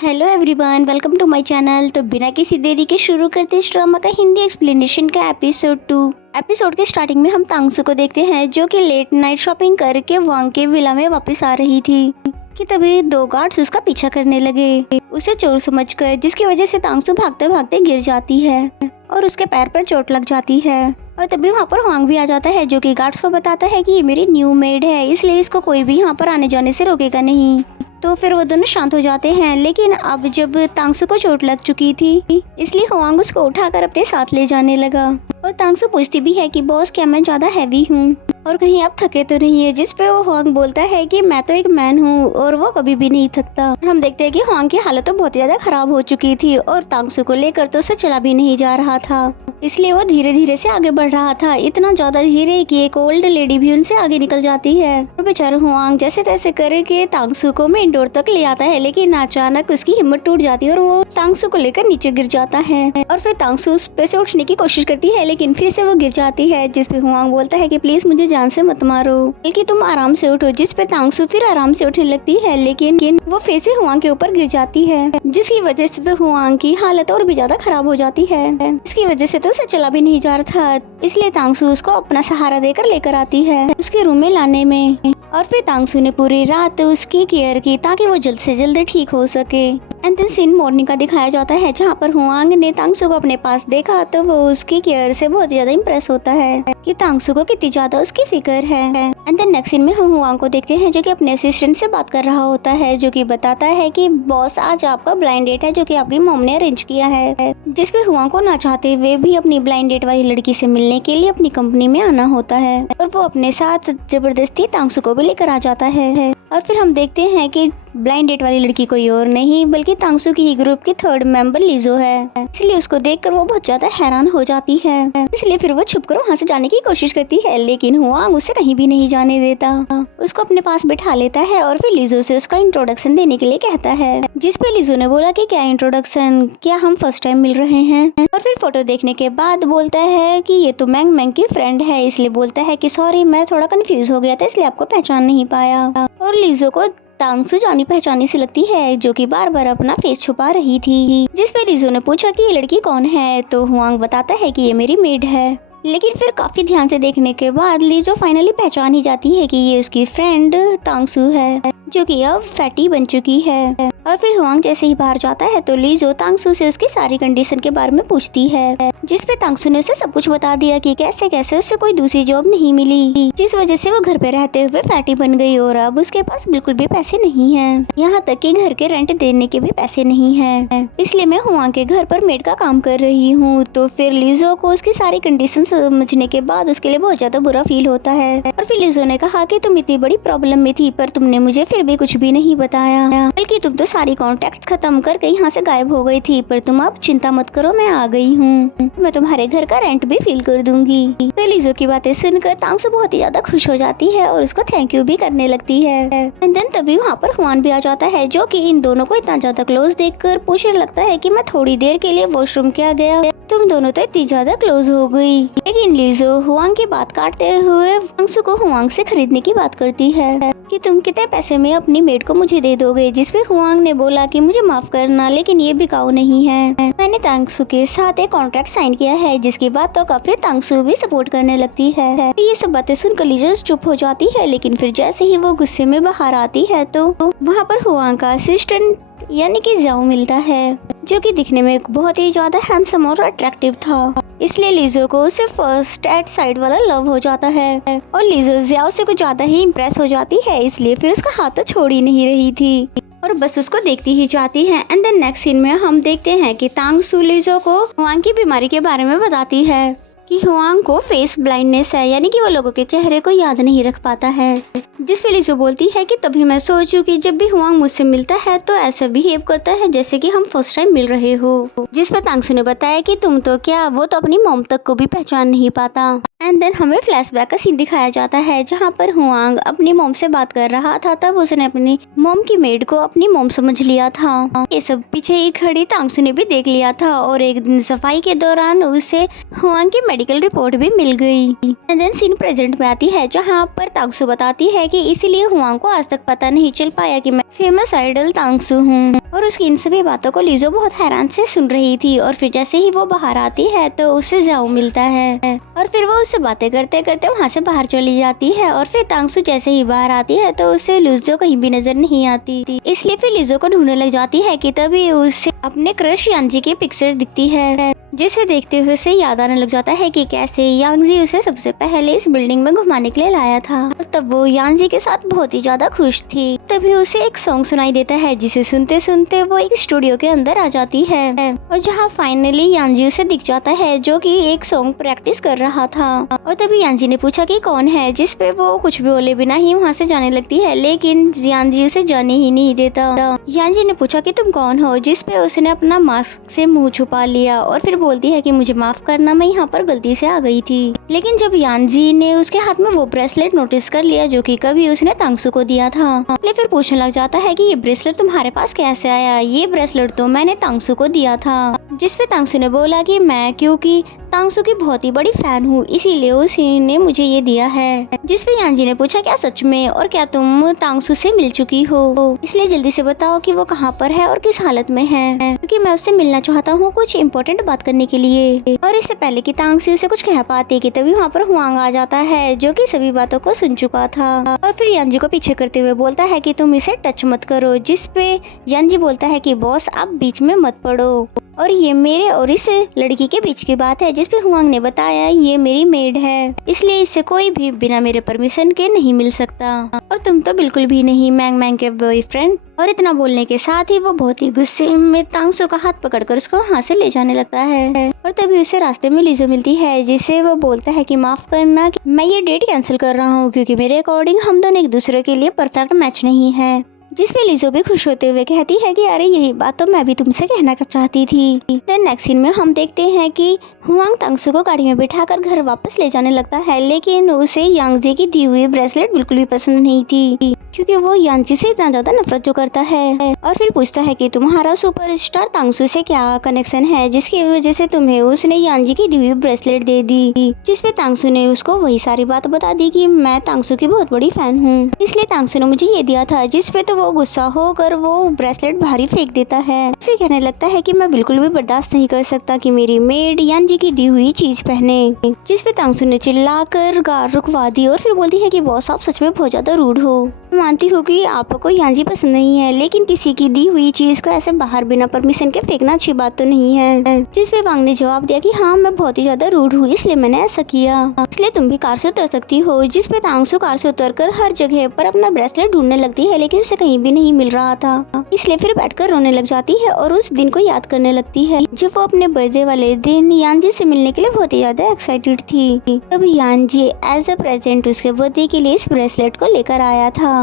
Hello everyone, welcome to my channel. तो बिना किसी देरी के शुरू करते इस ड्रामा का हिंदी एक्सप्लेनेशन का एपिसोड 2। एपिसोड के स्टार्टिंग में हम तांगसू को देखते हैं जो कि लेट नाइट शॉपिंग करके वांग के विला में वापस आ रही थी कि तभी दो गार्ड्स उसका पीछा करने लगे उसे चोर समझकर, जिसकी वजह से तांगसू भागते भागते गिर जाती है और उसके पैर पर चोट लग जाती है। और तभी वहाँ पर हुआंग भी आ जाता है जो कि गार्ड्स को बताता है कि ये मेरी न्यू मेड है, इसलिए इसको कोई भी यहाँ पर आने जाने से रोकेगा नहीं। तो फिर वो दोनों शांत हो जाते हैं। लेकिन अब जब तांगसू को चोट लग चुकी थी इसलिए हुआंग उसको उठाकर अपने साथ ले जाने लगा। और तांगसू पूछती भी है कि बॉस क्या मैं ज्यादा हैवी हूँ और कहीं आप थके तो नहीं है, जिस पे वो हुआंग बोलता है कि मैं तो एक मैन हूँ और वो कभी भी नहीं थकता। हम देखते हैं कि हुआंग की हालत तो बहुत ज्यादा खराब हो चुकी थी और तांगसू को लेकर तो उसे चला भी नहीं जा रहा था, इसलिए वो धीरे धीरे से आगे बढ़ रहा था, इतना ज्यादा धीरे कि एक ओल्ड लेडी भी उनसे आगे निकल जाती है। और बेचारा हुआंग जैसे तैसे करके तांगसू को मेन डोर तक ले आता है, लेकिन अचानक उसकी हिम्मत टूट जाती है और वो तांगसू को लेकर नीचे गिर जाता है। और फिर तांगसू उस पे से उठने की कोशिश करती है लेकिन फिर से वो गिर जाती है, जिस पे हुआंग बोलता है कि प्लीज मुझे जान से मत मारो बल्कि तुम आराम से उठो, जिस पे तांगसू फिर आराम से उठने लगती है लेकिन वो फिर से हुआंग के ऊपर गिर जाती है, जिसकी वजह से तो हुआंग की हालत और भी ज्यादा खराब हो जाती है। इसकी वजह से तो उसे चला भी नहीं जा रहा था, इसलिए तांगसू उसको अपना सहारा देकर लेकर आती है उसके रूम में लाने में। और फिर तांगसू ने पूरी रात उसकी केयर की ताकि वो जल्द से जल्द ठीक हो सके। एंड देन सीन मॉर्निंग का दिखाया जाता है जहाँ पर हुआंग ने तांगसू को अपने पास देखा तो वो उसकी केयर से बहुत ज्यादा इम्प्रेस होता है कि तांगसू को कितनी ज्यादा उसकी फिक्र है। एंड देन नेक्स्ट सीन में हम हुआंग को देखते हैं जो कि अपने असिस्टेंट से बात कर रहा होता है, जो कि बताता है कि बॉस आज आपका ब्लाइंड डेट है जो कि आपकी मॉम ने अरेंज किया है, जिसपे हुआंग को ना चाहते हुए भी अपनी ब्लाइंड डेट वाली लड़की से मिलने के लिए अपनी कंपनी में आना होता है और वो अपने साथ जबरदस्ती तांगसू को भी लेकर आ जाता है। और फिर हम देखते हैं कि ब्लाइंड डेट वाली लड़की कोई और नहीं बल्कि तांगसू की ही ग्रुप की थर्ड मेंबर लीजो है, इसलिए उसको देखकर वो बहुत ज्यादा हैरान हो जाती है, इसलिए फिर वो छुपकर वहाँ से जाने की कोशिश करती है लेकिन हुआंग उसे कहीं भी नहीं जाने देता, उसको अपने पास बिठा लेता है और फिर लीजो से उसका इंट्रोडक्शन देने के लिए कहता है, जिस पे लीजो ने बोला कि क्या इंट्रोडक्शन, क्या हम फर्स्ट टाइम मिल रहे हैं। और फिर फोटो देखने के बाद बोलता है कि ये तो मैंग मैंग की फ्रेंड है, इसलिए बोलता है कि सॉरी मैं थोड़ा कंफ्यूज हो गया था इसलिए आपको पहचान नहीं पाया। और लीजो को तांगसू जानी पहचानी सी लगती है जो कि बार बार अपना फेस छुपा रही थी, जिस पे लीजो ने पूछा कि ये लड़की कौन है तो हुआंग बताता है कि ये मेरी मेड है। लेकिन फिर काफी ध्यान से देखने के बाद लीजो फाइनली पहचान ही जाती है कि ये उसकी फ्रेंड तांगसू है जो कि अब फैटी बन चुकी है। और फिर हुआंग जैसे ही बाहर जाता है तो लीजो तांगसू से उसकी सारी कंडीशन के बारे में पूछती है, जिस पे तांगसू ने उसे सब कुछ बता दिया कि कैसे कैसे उसे कोई दूसरी जॉब नहीं मिली, जिस वजह से वो घर पे रहते हुए फैटी बन गई और अब उसके पास बिल्कुल भी पैसे नहीं है, यहाँ तक कि घर के रेंट देने के भी पैसे नहीं है, इसलिए मैं हुआंग के घर पर मेड का काम कर रही हूँ। तो फिर लीजो को उसकी सारी कंडीशन समझने के बाद उसके लिए बहुत ज्यादा बुरा फील होता है। और फिर लीजो ने कहा कि तुम इतनी बड़ी प्रॉब्लम में थी पर तुमने मुझे फिर भी कुछ भी नहीं बताया, बल्कि तुम तो सारी कॉन्टेक्ट खत्म करके यहाँ से गायब हो गई थी, पर तुम अब चिंता मत करो मैं आ गई हूँ, मैं तुम्हारे घर का रेंट भी फिल कर दूंगी। तो लीजो की बातें सुनकर तांगसू बहुत ही ज्यादा खुश हो जाती है और उसको थैंक यू भी करने लगती है। एंड देन तभी वहाँ पर हुआन भी आ जाता है जो कि इन दोनों को इतना ज्यादा क्लोज देखकर पूछने लगता है कि मैं थोड़ी देर के लिए वॉशरूम क्या गया, तुम दोनों तो इतनी ज्यादा क्लोज हो गई। लेकिन लीजो हुआंग की बात काटते हुए तांगसू को हुआंग से खरीदने की बात करती है कि तुम कितने पैसे में अपनी मेड को मुझे दे दोगे, जिसपे हुआंग ने बोला कि मुझे माफ करना लेकिन ये बिकाऊ नहीं है, मैंने तांगसू के साथ एक कॉन्ट्रैक्ट साइन किया है, जिसकी बात तो काफी तांगसू भी सपोर्ट करने लगती है। ये सब बातें सुनकर लीजो चुप हो जाती है, लेकिन फिर जैसे ही वो गुस्से में बाहर आती है तो वहाँ पर हुआंग का असिस्टेंट यानी कि जाओ मिलता है, जो कि दिखने में बहुत ही ज्यादा हैंडसम और अट्रैक्टिव था, इसलिए लीजो को उससे फर्स्ट एट साइड वाला लव हो जाता है और लीजो जियाओ से कुछ ज्यादा ही इम्प्रेस हो जाती है, इसलिए फिर उसका हाथ तो छोड़ ही नहीं रही थी और बस उसको देखती ही जाती है। एंड देन नेक्स्ट सीन में हम देखते हैं कि तांगसू लीजो को हुआंग की बीमारी के बारे में बताती है कि हुआंग को फेस ब्लाइंडनेस है, यानी कि वो लोगों के चेहरे को याद नहीं रख पाता है, जिस पे लीजो बोलती है कि तभी मैं सोचूं कि जब भी हुआंग मुझसे मिलता है तो ऐसा बिहेव करता है जैसे कि हम फर्स्ट टाइम मिल रहे हो, जिस पे तांगसू ने बताया कि तुम तो क्या वो तो अपनी मॉम तक को भी पहचान नहीं पाता। एंड देन हमें फ्लैशबैक का सीन दिखाया जाता है जहाँ पर हुआंग अपनी मॉम से बात कर रहा था, तब उसने अपनी मॉम की मेड को अपनी मॉम समझ लिया था। ये सब पीछे ही खड़ी तांगसू ने भी देख लिया था और एक दिन सफाई के दौरान उसे हुआंग की मेडिकल रिपोर्ट भी मिल गई। एंड देन सीन प्रेजेंट में आती है जहाँ पर तांगसू बताती है कि इसीलिए हुआंग को आज तक पता नहीं चल पाया कि मैं फेमस आइडल तांगसू हूँ। और उसकी इन सभी बातों को लीजो बहुत हैरान से सुन रही थी। और फिर जैसे ही वो बाहर आती है तो उससे जाओ मिलता है और फिर वो उससे बातें करते करते वहाँ से बाहर चली जाती है। और फिर तांगसू जैसे ही बाहर आती है तो उसे लीजो कहीं भी नजर नहीं आती थी, इसलिए फिर लीजो को ढूंढने लग जाती है कि तभी उसे अपने क्रश यांजी की पिक्चर दिखती है, जिसे देखते हुए उसे याद आने लग जाता है कि कैसे यांजी उसे सबसे पहले इस बिल्डिंग में घुमाने के लिए लाया था। और तब वो यांजी के साथ बहुत ही ज्यादा खुश थी। तभी उसे एक सॉन्ग सुनाई देता है जिसे सुनते सुनते वो एक स्टूडियो के अंदर आ जाती है और जहाँ फाइनली यांजी उसे दिख जाता है जो कि एक सॉन्ग प्रैक्टिस कर रहा था। और तभी यांजी ने पूछा कि कौन है, जिस पे वो कुछ भी बोले बिना ही वहाँ से जाने लगती है, लेकिन यांजी उसे जाने ही नहीं देता। यांजी ने पूछा कि तुम कौन हो, जिस पे उसने अपना मास्क से मुंह छुपा लिया और फिर बोलती है कि मुझे माफ करना, मैं यहाँ पर गलती से आ गई थी। लेकिन जब यांजी ने उसके हाथ में वो ब्रेसलेट नोटिस कर लिया जो कि कभी उसने तांगसू को दिया था, इसलिए फिर पूछने लग जाता है कि ये ब्रेसलेट तुम्हारे पास कैसे आया। ये ब्रेसलेट तो मैंने तांगसू को दिया था, जिस पे तांगसू ने बोला कि मैं क्योंकि तांगसू की बहुत ही बड़ी फैन हूँ इसीलिए उसी ने मुझे ये दिया है। जिस पे यांजी ने पूछा क्या सच में, और क्या तुम तांगसू से मिल चुकी हो, इसलिए जल्दी से बताओ कि वो कहाँ पर है और किस हालत में है, क्योंकि मैं उससे मिलना चाहता हूँ कुछ इम्पोर्टेंट बात करने के लिए। और इससे पहले कि तांगसू उसे कुछ कह पाती कि तभी वहाँ पर हुआंग आ जाता है जो कि सभी बातों को सुन चुका था और फिर यांजी को पीछे करते हुए बोलता है कि तुम इसे टच मत करो, जिस पे यांजी बोलता है कि बॉस आप बीच में मत पड़ो और ये मेरे और इस लड़की के बीच की बात है। जिस पे हुआंग ने बताया ये मेरी मेड है, इसलिए इससे कोई भी बिना मेरे परमिशन के नहीं मिल सकता और तुम तो बिल्कुल भी नहीं मैंग मैंग के बॉयफ्रेंड। और इतना बोलने के साथ ही वो बहुत ही गुस्से में तांगसू का हाथ पकड़कर उसको वहाँ से ले जाने लगता है। और तभी उसे रास्ते में लीजो मिलती है जिसे वो बोलता है कि माफ करना कि मैं ये डेट कैंसिल कर रहा हूँ क्योंकि मेरे अकॉर्डिंग हम दोनों एक दूसरे के लिए परफेक्ट मैच नहीं है। जिस पे लीजो भी खुश होते हुए कहती है कि अरे यही बात तो मैं भी तुमसे कहना चाहती थी। देन नेक्स्ट सीन में हम देखते हैं कि हुआंग तांगसू को गाड़ी में बिठाकर घर वापस ले जाने लगता है, लेकिन उसे यांजी की दी हुई ब्रेसलेट बिल्कुल भी पसंद नहीं थी क्योंकि वो यांजी से इतना ज्यादा नफरत जो करता है। और फिर पूछता है कि तुम्हारा सुपरस्टार तांगसू से क्या कनेक्शन है जिसकी वजह से तुम्हें उसने यांजी की दी हुई ब्रेसलेट दे दी। जिस पे तांगसू ने उसको वही सारी बात बता दी कि मैं तांगसू की बहुत बड़ी फैन हूँ, इसलिए तांगसू ने मुझे ये दिया था। जिस पे तो वो गुस्सा होकर वो ब्रेसलेट बाहर ही फेंक देता है। फिर कहने लगता है कि मैं बिल्कुल भी बर्दाश्त नहीं कर सकता कि मेरी मेड यांजी की दी हुई चीज पहने। जिस पे तांगसू ने चिल्लाकर कार रुकवा दी और फिर बोलती है कि बॉस आप सच में बहुत ज्यादा रूड हो। मानती हूँ कि आपको यांजी पसंद नहीं है, लेकिन किसी की दी हुई चीज को ऐसे बाहर बिना परमिशन के फेंकना अच्छी बात तो नहीं है। जिस पे वांग ने जवाब दिया कि हाँ मैं बहुत ही ज्यादा रूड हूँ इसलिए मैंने ऐसा किया, इसलिए तुम भी कार से उतर सकती हो। जिस पे तांगसू कार से उतरकर हर जगह पर अपना ब्रेसलेट ढूंढने लगती है, लेकिन उसे कहीं भी नहीं मिल रहा था, इसलिए फिर बैठकर रोने लग जाती है और उस दिन को याद करने लगती है जब वो अपने बर्थडे वाले दिन यांजी से मिलने के लिए बहुत ही ज्यादा एक्साइटेड थी। तब यांजी एज अ प्रेजेंट उसके बर्थडे के लिए इस ब्रेसलेट को लेकर आया था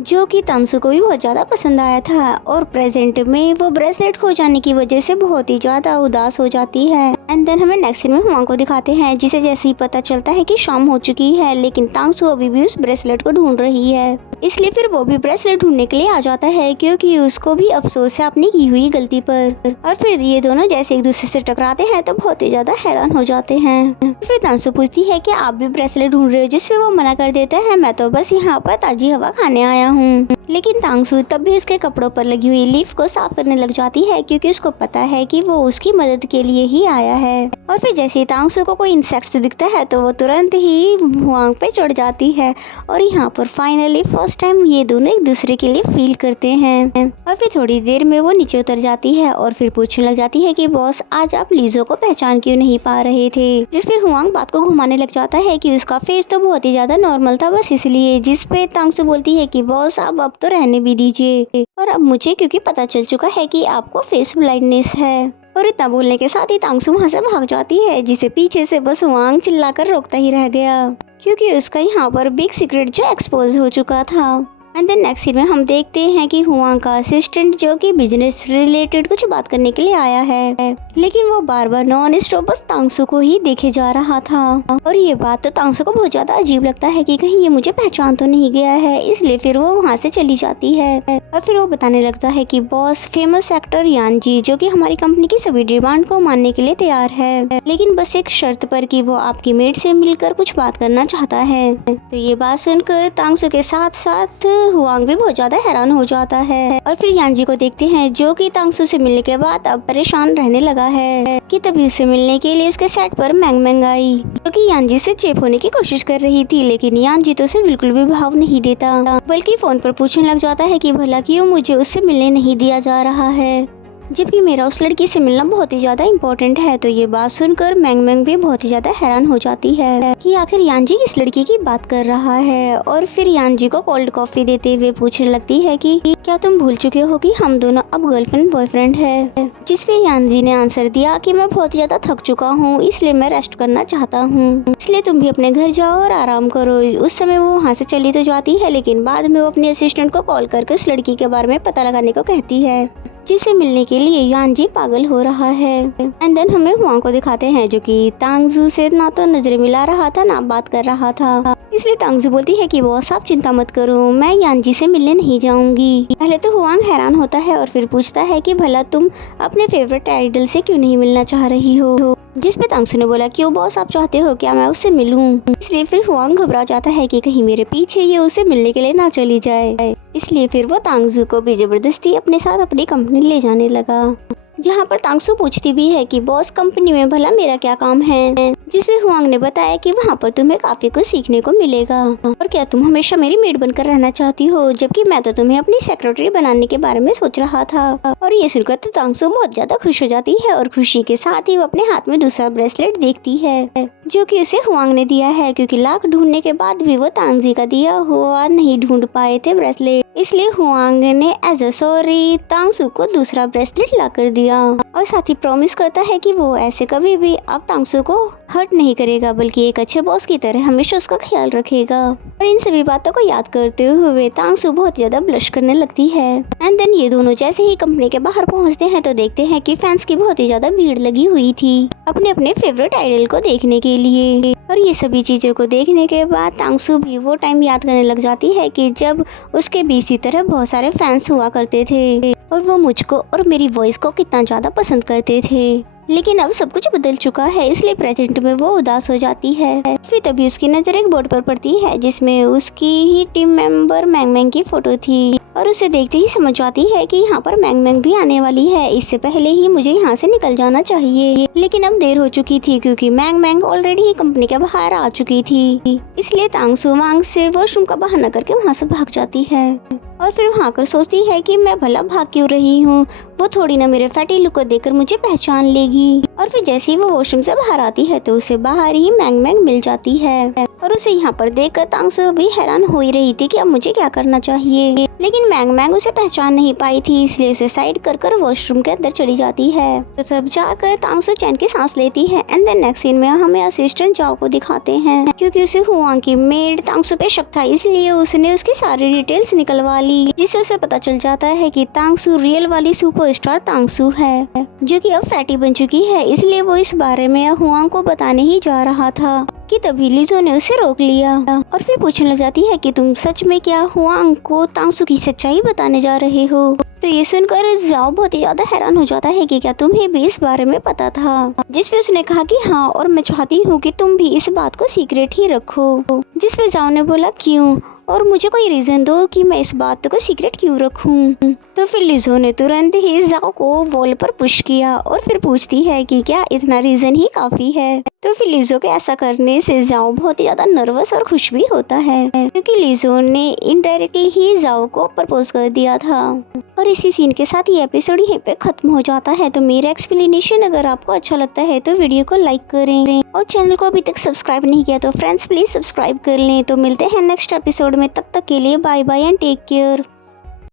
जो कि तांगसू को भी बहुत ज्यादा पसंद आया था। और प्रेजेंट में वो ब्रेसलेट खो जाने की वजह से बहुत ही ज्यादा उदास हो जाती है। एंड देन हमें नेक्स्ट सीन में हुआंग को दिखाते हैं जिसे जैसे ही पता चलता है कि शाम हो चुकी है, लेकिन तांगसू अभी भी उस ब्रेसलेट को ढूंढ रही है, इसलिए फिर वो भी ब्रेसलेट ढूंढने के लिए आ जाता है क्योंकि उसको भी अफसोस है अपनी की हुई गलती पर। और फिर ये दोनों जैसे एक दूसरे से टकराते हैं तो बहुत ही ज्यादा हैरान हो जाते हैं। फिर तांगसू पूछती है कि आप भी ब्रेसलेट ढूंढ रहे हो, जिसपे वो मना कर देता है मैं तो बस यहाँ पर ताजी हवा खाने आया हूँ। लेकिन तांगसू तब भी उसके कपड़ों पर लगी हुई लीफ को साफ करने लग जाती है क्योंकि उसको पता है कि वो उसकी मदद के लिए ही आया है। और फिर जैसे ही तांगसू को कोई इंसेक्ट दिखता है तो वो तुरंत ही हुआंग पे चढ़ जाती है और यहाँ पर फाइनली फर्स्ट टाइम ये दोनों एक दूसरे के लिए फील करते हैं। और फिर थोड़ी देर में वो नीचे उतर जाती है और फिर पूछने लग जाती है कि बॉस आज आप लीजो को पहचान क्यों नहीं पा रहे थे। जिसपे हुआंग बात को घुमाने लग जाता है कि उसका फेस तो बहुत ही ज्यादा नॉर्मल था बस इसलिए। जिसपे तांगसू बोलती है कि बॉस अब तो रहने भी दीजिए और अब मुझे क्योंकि पता चल चुका है कि आपको फेस ब्लाइंडनेस है। और इतना बोलने के साथ ही तांगसू वहाँ से भाग जाती है जिसे पीछे से बस हुआंग चिल्लाकर रोकता ही रह गया क्योंकि उसका यहाँ पर बिग सीक्रेट जो एक्सपोज हो चुका था। एंड देन नेक्स्ट सीन में हम देखते हैं कि हुआंग का असिस्टेंट जो कि बिजनेस रिलेटेड कुछ बात करने के लिए आया है, लेकिन वो बार बार नॉन स्टॉप बस तांगसू को ही देखे जा रहा था। और ये बात तो तांगसू को बहुत ज्यादा अजीब लगता है कि कहीं ये मुझे पहचान तो नहीं गया है, इसलिए फिर वो वहाँ से चली जाती है। और फिर वो बताने लगता है कि बॉस फेमस एक्टर यानजी जो कि हमारी कंपनी की सभी डिमांड को मानने के लिए तैयार है, लेकिन बस एक शर्त पर कि वो आपकी मेड से मिलकर कुछ बात करना चाहता है। तो ये बात सुनकर तांगसू के साथ साथ हुआंग भी बहुत ज्यादा हैरान हो जाता है। और फिर यानजी को देखते हैं जो कि तांगसू से मिलने के बाद अब परेशान रहने लगा है कि तभी उसे मिलने के लिए उसके सेट पर मैंग मैंग आई, जो कि यानजी से चेप होने की कोशिश कर रही थी, लेकिन यानजी तो उसे बिल्कुल भी भाव नहीं देता, बल्कि फोन पर पूछने लग जाता है कि भला क्यों मुझे उससे मिलने नहीं दिया जा रहा है, जबकि मेरा उस लड़की से मिलना बहुत ही ज्यादा इम्पोर्टेंट है। तो ये बात सुनकर मैंग मैंग भी बहुत ही ज्यादा हैरान हो जाती है कि आखिर यानजी किस लड़की की बात कर रहा है। और फिर यानजी को कोल्ड कॉफी देते हुए पूछने लगती है कि क्या तुम भूल चुके हो कि हम दोनों अब गर्लफ्रेंड बॉयफ्रेंड है, जिसपे यानजी ने आंसर दिया कि मैं बहुत ज्यादा थक चुका हूँ, इसलिए मैं रेस्ट करना चाहता हूँ, इसलिए तुम भी अपने घर जाओ और आराम करो। उस समय वो वहाँ से चली तो जाती है, लेकिन बाद में वो अपने असिस्टेंट को कॉल करके उस लड़की के बारे में पता लगाने को कहती है, जिसे मिलने के लिए यानजी पागल हो रहा है। एंड देन हमें हुआंग को दिखाते हैं जो कि तांगसू से ना तो नजरें मिला रहा था ना बात कर रहा था, इसलिए तांगसू बोलती है कि बॉस आप चिंता मत करो, मैं यानजी से मिलने नहीं जाऊंगी। पहले तो हुआंग हैरान होता है और फिर पूछता है कि भला तुम अपने फेवरेट आइडल से क्यों नहीं मिलना चाह रही हो, जिस पे तांगसू ने बोला क्यों बॉस आप चाहते हो क्या मैं उससे मिलूं। इसलिए फिर हुआंग घबरा जाता है कि कहीं मेरे पीछे ये उसे मिलने के लिए ना चली जाए, इसलिए फिर वो तांगसू को भी जबरदस्ती अपने साथ अपनी कंपनी ले जाने लगा, जहाँ पर तांगसू पूछती भी है कि बॉस कंपनी में भला मेरा क्या काम है, जिसमें हुआंग ने बताया कि वहाँ पर तुम्हें काफी कुछ सीखने को मिलेगा और क्या तुम हमेशा मेरी मेड बनकर रहना चाहती हो, जबकि मैं तो तुम्हें अपनी सेक्रेटरी बनाने के बारे में सोच रहा था। और ये सुनकर तो तांगसू बहुत ज्यादा खुश हो जाती है और खुशी के साथ ही वो अपने हाथ में दूसरा ब्रेसलेट देखती है जो कि उसे हुआंग ने दिया है, क्योंकि लाख ढूंढने के बाद भी वो तांगजी का दिया हुआ नहीं ढूंढ पाए थे ब्रेसलेट, इसलिए हुआंग ने एज अ सॉरी तांगसू को दूसरा ब्रेसलेट ला कर दिया और साथ ही प्रॉमिस करता है कि वो ऐसे कभी भी अब तांगसू को हर्ट नहीं करेगा, बल्कि एक अच्छे बॉस की तरह हमेशा उसका ख्याल रखेगा। और इन सभी बातों को याद करते हुए तांगसू बहुत ज्यादा ब्लश करने लगती है। एंड देन ये दोनों जैसे ही कंपनी के बाहर पहुंचते हैं तो देखते हैं कि फैंस की बहुत ही ज्यादा भीड़ लगी हुई थी अपने अपने फेवरेट आइडल को देखने के लिए। और ये सभी चीजों को देखने के बाद तांगसू भी वो टाइम याद करने लग जाती है कि जब उसके भी इसी तरह बहुत सारे फैंस हुआ करते थे और वो मुझको और मेरी वॉइस को कितना ज्यादा पसंद करते थे, लेकिन अब सब कुछ बदल चुका है, इसलिए प्रेजेंट में वो उदास हो जाती है। फिर तभी उसकी नजर एक बोर्ड पर पड़ती है जिसमें उसकी ही टीम मेंबर मैंग मैंग की फोटो थी और उसे देखते ही समझ जाती है कि यहाँ पर मैंग मैंग भी आने वाली है, इससे पहले ही मुझे यहाँ से निकल जाना चाहिए, लेकिन अब देर हो चुकी थी क्योंकि मैंग मैंग ऑलरेडी ही कंपनी के बाहर आ चुकी थी। इसलिए तांगसू वांग से वॉशरूम का बहाना करके वहाँ से भाग जाती है और फिर वहाँ कर सोचती है कि मैं भला भाग क्यों रही हूँ, वो थोड़ी ना मेरे फैटी लुक को देखकर मुझे पहचान लेगी। और फिर जैसे ही वो वॉशरूम से बाहर आती है तो उसे बाहर ही मैंग मैंग मिल जाती है और उसे यहाँ पर देखकर तांगसू भी हैरान हो ही रही थी कि अब मुझे क्या करना चाहिए, लेकिन मैंग मैंग उसे पहचान नहीं पाई थी, इसलिए उसे साइड कर वॉशरूम के अंदर चली जाती है। तो तब जाकर तांगसू चैन की सांस लेती है। एंड देन नेक्स्ट सीन में हमें असिस्टेंट जाओ को दिखाते हैं, क्योंकि उसे हुआंग की मेड तांगसू पे शक था, इसलिए उसने उसकी सारी डिटेल्स निकलवा ली, जिससे उसे पता चल जाता है कि तांगसू रियल वाली सुपरस्टार तांगसू है जो कि अब फैटी बन चुकी है, इसलिए वो इस बारे में हुआंग को बताने ही जा रहा था कि तभी लीजो ने उसे रोक लिया और फिर पूछने लग जाती है कि तुम सच में क्या हुआंग को तांगसू की सच्चाई बताने जा रहे हो। तो ये सुनकर जाओ बहुत ही ज्यादा हैरान हो जाता है कि क्या तुम्हें भी इस बारे में पता था, जिसपे उसने कहा कि हाँ और मैं चाहती हूँ कि तुम भी इस बात को सीक्रेट ही रखो, जिसपे जाओ ने बोला क्यों और मुझे कोई रीजन दो कि मैं इस बात को सीक्रेट क्यों रखूं। तो फिर लिजो ने तुरंत ही जाओ को वॉल पर पुश किया और फिर पूछती है कि क्या इतना रीजन ही काफी है। तो फिर लिजो के ऐसा करने से जाओ बहुत ही ज्यादा नर्वस और खुश भी होता है, क्योंकि लिजो ने इनडायरेक्टली ही जाओ को प्रपोज कर दिया था। और इसी सीन के साथ ये एपिसोड यहीं पे खत्म हो जाता है। तो मेरा एक्सप्लेनेशन अगर आपको अच्छा लगता है तो वीडियो को लाइक करें और चैनल को अभी तक सब्सक्राइब नहीं किया तो फ्रेंड्स प्लीज सब्सक्राइब कर लें। तो मिलते हैं नेक्स्ट एपिसोड में, तब तक के लिए bye bye and take care.